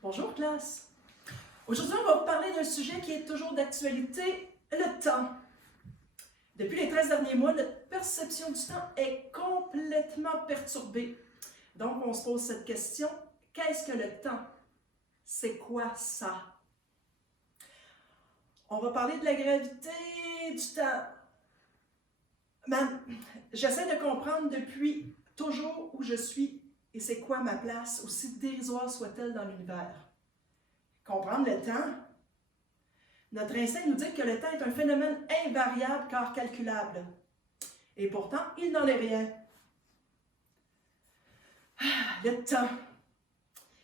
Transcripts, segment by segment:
Bonjour classe! Aujourd'hui, on va vous parler d'un sujet qui est toujours d'actualité, le temps. Depuis les 13 derniers mois, notre perception du temps est complètement perturbée. Donc, on se pose cette question, qu'est-ce que le temps? C'est quoi ça? On va parler de la gravité du temps. J'essaie de comprendre depuis toujours où je suis et c'est quoi ma place, aussi dérisoire soit-elle dans l'univers. Comprendre le temps. Notre instinct nous dit que le temps est un phénomène invariable car calculable. Et pourtant, il n'en est rien. Le temps.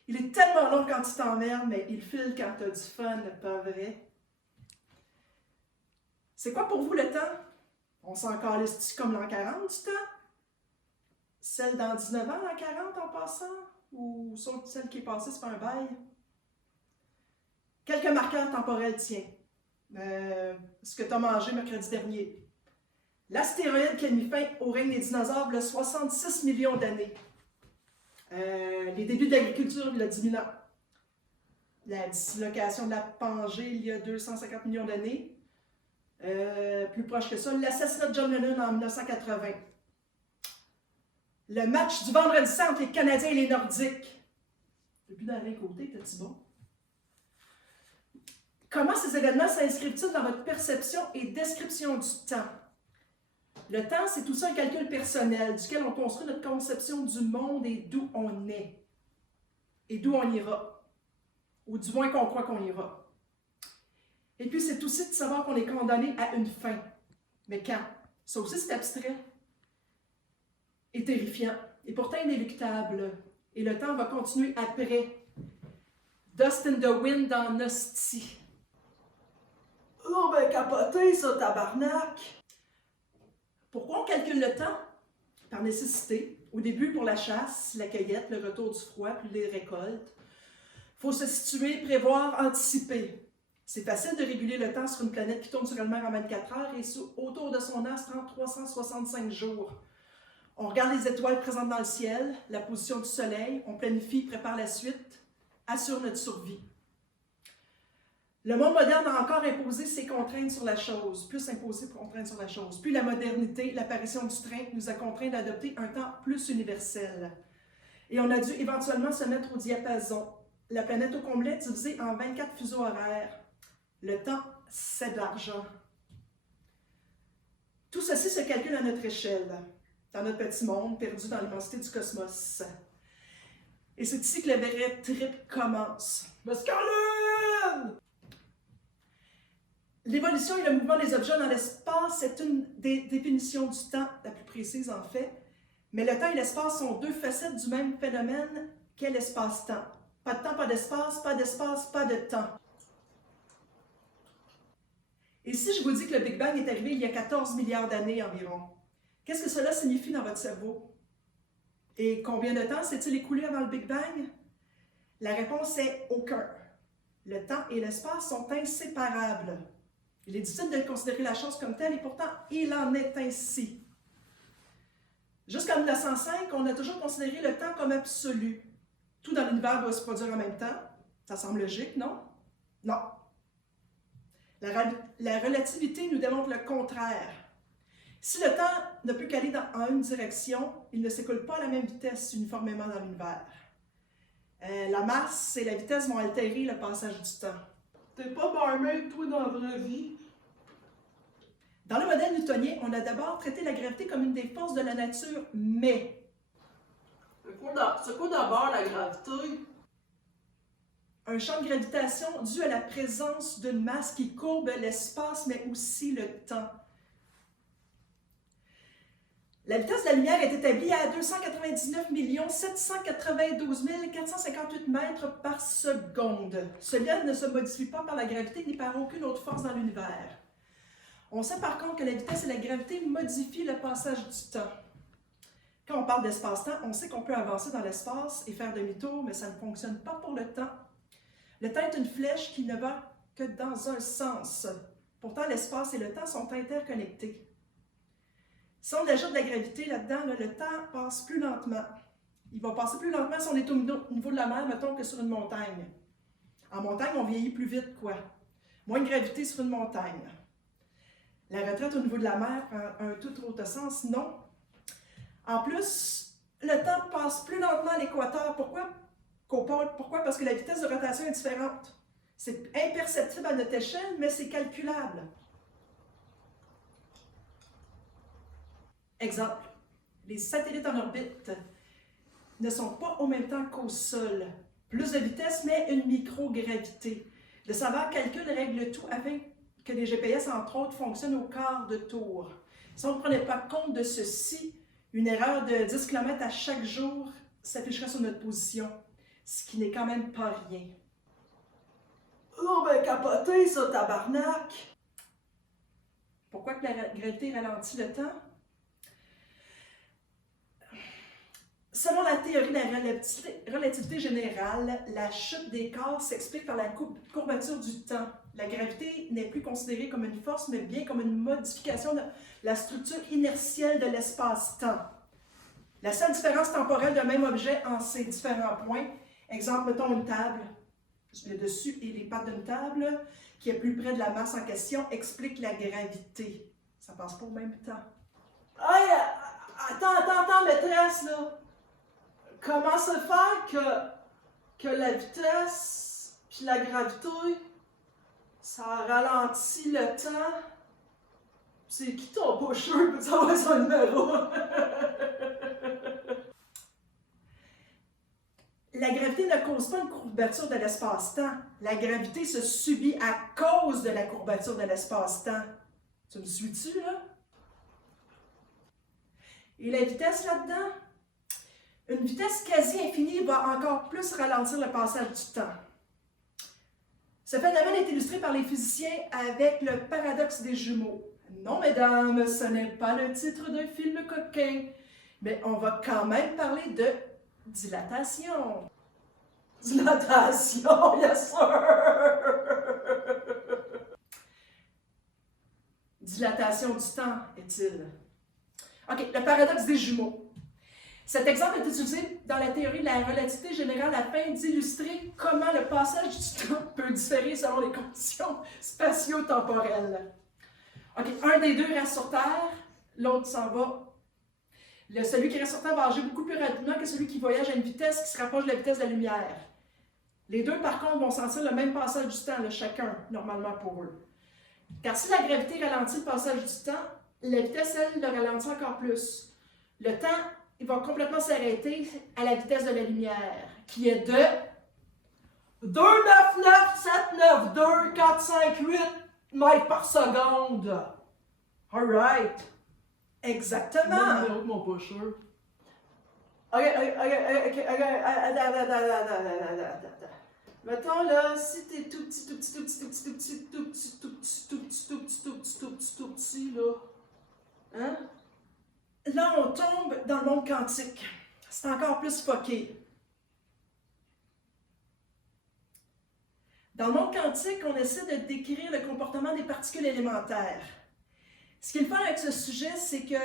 Il est tellement long quand tu t'emmerdes, mais il file quand tu as du fun, pas vrai? C'est quoi pour vous le temps? On s'en calisse-tu comme l'an 40 du temps? Celle dans 19 ans, l'an 40 en passant? Ou celle qui est passée, c'est pas un bail? Quelques marqueurs temporels, tiens. Ce que tu as mangé mercredi dernier. L'astéroïde qui a mis fin au règne des dinosaures il y a 66 millions d'années. Les débuts de l'agriculture il y a 10 000 ans. La dislocation de la Pangée il y a 250 millions d'années. Plus proche que ça, l'assassinat de John Lennon en 1980. Le match du vendredi saint entre les Canadiens et les Nordiques. Depuis dans les côtés, t'as-tu bon? Comment ces événements s'inscrivent-ils dans votre perception et description du temps? Le temps, c'est tout ça un calcul personnel, duquel on construit notre conception du monde et d'où on est. Et d'où on ira. Ou du moins qu'on croit qu'on ira. Et puis, c'est aussi de savoir qu'on est condamné à une fin. Mais quand? Ça aussi, c'est abstrait. Et terrifiant. Et pourtant inéluctable. Et le temps va continuer après. Dust in the wind dans Hostie. Oh ben capoté ça, tabarnak! Pourquoi on calcule le temps? Par nécessité. Au début pour la chasse, la cueillette, le retour du froid, puis les récoltes. Il faut se situer, prévoir, anticiper. C'est facile de réguler le temps sur une planète qui tourne sur elle-même en 24 heures et autour de son astre en 365 jours. On regarde les étoiles présentes dans le ciel, la position du soleil, on planifie, prépare la suite, assure notre survie. Le monde moderne a encore imposé ses contraintes sur la chose, plus imposé contraintes sur la chose. Puis la modernité, l'apparition du train nous a contraints d'adopter un temps plus universel. Et on a dû éventuellement se mettre au diapason. La planète au complet divisée en 24 fuseaux horaires. Le temps, c'est de l'argent. Tout ceci se calcule à notre échelle, dans notre petit monde perdu dans l'immensité du cosmos. Et c'est ici que le vrai trip commence. Mescaline! L'évolution et le mouvement des objets dans l'espace, c'est une des définitions du temps, la plus précise en fait. Mais le temps et l'espace sont deux facettes du même phénomène qu'est l'espace-temps. Pas de temps, pas d'espace, pas d'espace, pas de temps. Et si je vous dis que le Big Bang est arrivé il y a 14 milliards d'années environ, qu'est-ce que cela signifie dans votre cerveau? Et combien de temps s'est-il écoulé avant le Big Bang? La réponse est aucun. Le temps et l'espace sont inséparables. Il est difficile de considérer la chose comme telle et pourtant, il en est ainsi. Jusqu'en 1905, on a toujours considéré le temps comme absolu. Tout dans l'univers doit se produire en même temps. Ça semble logique, non? Non. La relativité nous démontre le contraire. Si le temps ne peut qu'aller en une direction, il ne s'écoule pas à la même vitesse uniformément dans l'univers. La masse et la vitesse vont altérer le passage du temps. T'es pas barmaid, toi, dans la vraie vie? Dans le modèle newtonien, on a d'abord traité la gravité comme une des forces de la nature, mais... C'est quoi d'abord la gravité? Un champ de gravitation dû à la présence d'une masse qui courbe l'espace, mais aussi le temps. La vitesse de la lumière est établie à 299 792 458 mètres par seconde. Cela ne se modifie pas par la gravité ni par aucune autre force dans l'univers. On sait par contre que la vitesse et la gravité modifient le passage du temps. Quand on parle d'espace-temps, on sait qu'on peut avancer dans l'espace et faire demi-tour, mais ça ne fonctionne pas pour le temps. Le temps est une flèche qui ne va que dans un sens. Pourtant, l'espace et le temps sont interconnectés. Si on ajoute de la gravité là-dedans, le temps passe plus lentement. Il va passer plus lentement si on est au niveau de la mer, mettons, que sur une montagne. En montagne, on vieillit plus vite, quoi. Moins de gravité sur une montagne. La retraite au niveau de la mer prend un tout autre sens, non. En plus, le temps passe plus lentement à l'équateur. Pourquoi? Qu'au pôle. Pourquoi? Parce que la vitesse de rotation est différente. C'est imperceptible à notre échelle, mais c'est calculable. Exemple, les satellites en orbite ne sont pas au même temps qu'au sol. Plus de vitesse, mais une microgravité. Le savant calcule et règle tout afin que les GPS, entre autres, fonctionnent au quart de tour. Si on ne prenait pas compte de ceci, une erreur de 10 km à chaque jour s'afficherait sur notre position, ce qui n'est quand même pas rien. Oh ben capoté ça, tabarnak! Pourquoi que la gravité ralentit le temps? Selon la théorie de la relativité générale, la chute des corps s'explique par la courbature du temps. La gravité n'est plus considérée comme une force, mais bien comme une modification de la structure inertielle de l'espace-temps. La seule différence temporelle d'un même objet en ces différents points, exemple, mettons une table, le dessus et les pattes d'une table, qui est plus près de la masse en question, explique la gravité. Ça passe pas au même temps. Hey, attends, maîtresse, là! Comment se fait que la vitesse puis la gravité, ça ralentit le temps? C'est qui ton pocheur? Peux-tu avoir son numéro? La gravité ne cause pas une courbature de l'espace-temps. La gravité se subit à cause de la courbature de l'espace-temps. Tu me suis-tu, là? Et la vitesse là-dedans? Une vitesse quasi infinie va encore plus ralentir le passage du temps. Ce phénomène est illustré par les physiciens avec le paradoxe des jumeaux. Non, mesdames, ce n'est pas le titre d'un film coquin, mais on va quand même parler de dilatation. Dilatation, yes sir! Dilatation du temps, est-il? OK, le paradoxe des jumeaux. Cet exemple est utilisé dans la théorie de la relativité générale afin d'illustrer comment le passage du temps peut différer selon les conditions spatio-temporelles. OK, un des deux reste sur Terre, l'autre s'en va. Celui qui reste sur Terre va agir beaucoup plus rapidement que celui qui voyage à une vitesse qui se rapproche de la vitesse de la lumière. Les deux, par contre, vont sentir le même passage du temps, chacun, normalement pour eux. Car si la gravité ralentit le passage du temps, la vitesse, elle, le ralentit encore plus. Le temps, il va complètement s'arrêter à la vitesse de la lumière, qui est de 2,99,792,458 mètres par seconde. All right. Exactement. Le numéro de mon pocheur. OK. Mettons là, si t'es tout petit, là. Hein? Là, on tombe dans le monde quantique. C'est encore plus fucké. Dans le monde quantique, on essaie de décrire le comportement des particules élémentaires. Ce qu'il faut avec ce sujet, c'est que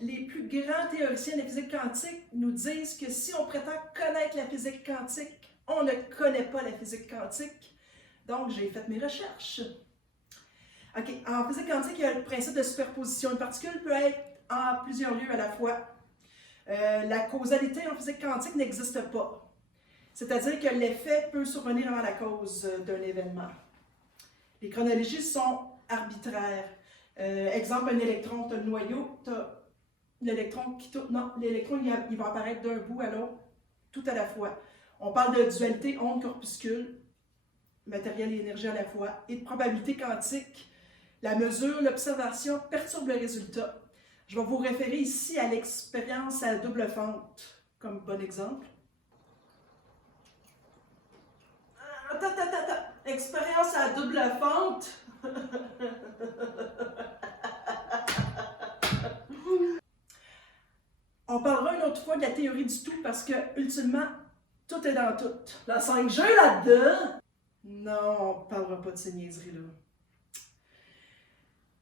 les plus grands théoriciens de la physique quantique nous disent que si on prétend connaître la physique quantique, on ne connaît pas la physique quantique. Donc, j'ai fait mes recherches. OK. En physique quantique, il y a le principe de superposition. Une particule peut être en plusieurs lieux à la fois. La causalité en physique quantique n'existe pas. C'est-à-dire que l'effet peut survenir avant la cause d'un événement. Les chronologies sont arbitraires. Exemple, un électron, tu as le noyau, tu as l'électron qui tourne. Non, l'électron, il va apparaître d'un bout à l'autre, tout à la fois. On parle de dualité onde-corpuscule, matériel et énergie à la fois, et de probabilité quantique. La mesure, l'observation perturbe le résultat. Je vais vous référer ici à l'expérience à double fente, comme bon exemple. Attends. Expérience à double fente. On parlera une autre fois de la théorie du tout parce que, ultimement, tout est dans tout. La 5G là-dedans? Non, on ne parlera pas de ces niaiseries-là.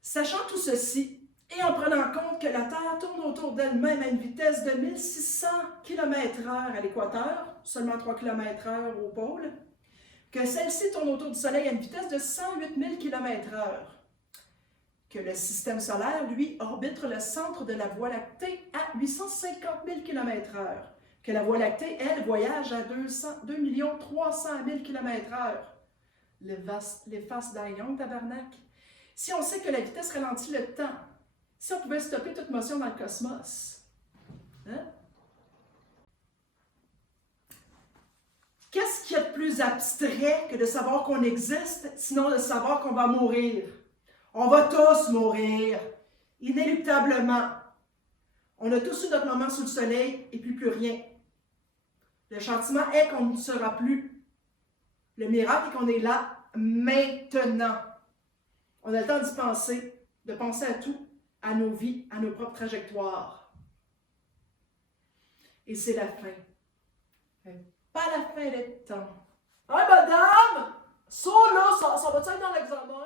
Sachant tout ceci, et en prenant compte que la Terre tourne autour d'elle-même à une vitesse de 1600 km/h à l'équateur, seulement 3 km/h au pôle, que celle-ci tourne autour du Soleil à une vitesse de 108 000 km/h, que le système solaire, lui, orbite le centre de la Voie lactée à 850 000 km/h, que la Voie lactée, elle, voyage à 2 300 000 km/h. Les faces d'Aïon, tabarnak. Si on sait que la vitesse ralentit le temps, si on pouvait stopper toute motion dans le cosmos, hein? Qu'est-ce qu'il y a de plus abstrait que de savoir qu'on existe, sinon de savoir qu'on va mourir? On va tous mourir, inéluctablement. On a tous eu notre moment sous le soleil et puis plus rien. Le châtiment est qu'on ne sera plus. Le miracle est qu'on est là maintenant. On a le temps d'y penser, de penser à tout, à nos vies, à nos propres trajectoires. Et c'est la fin. Pas la fin des temps. Hey, madame! Ça, là, ça va-tu être dans l'examen?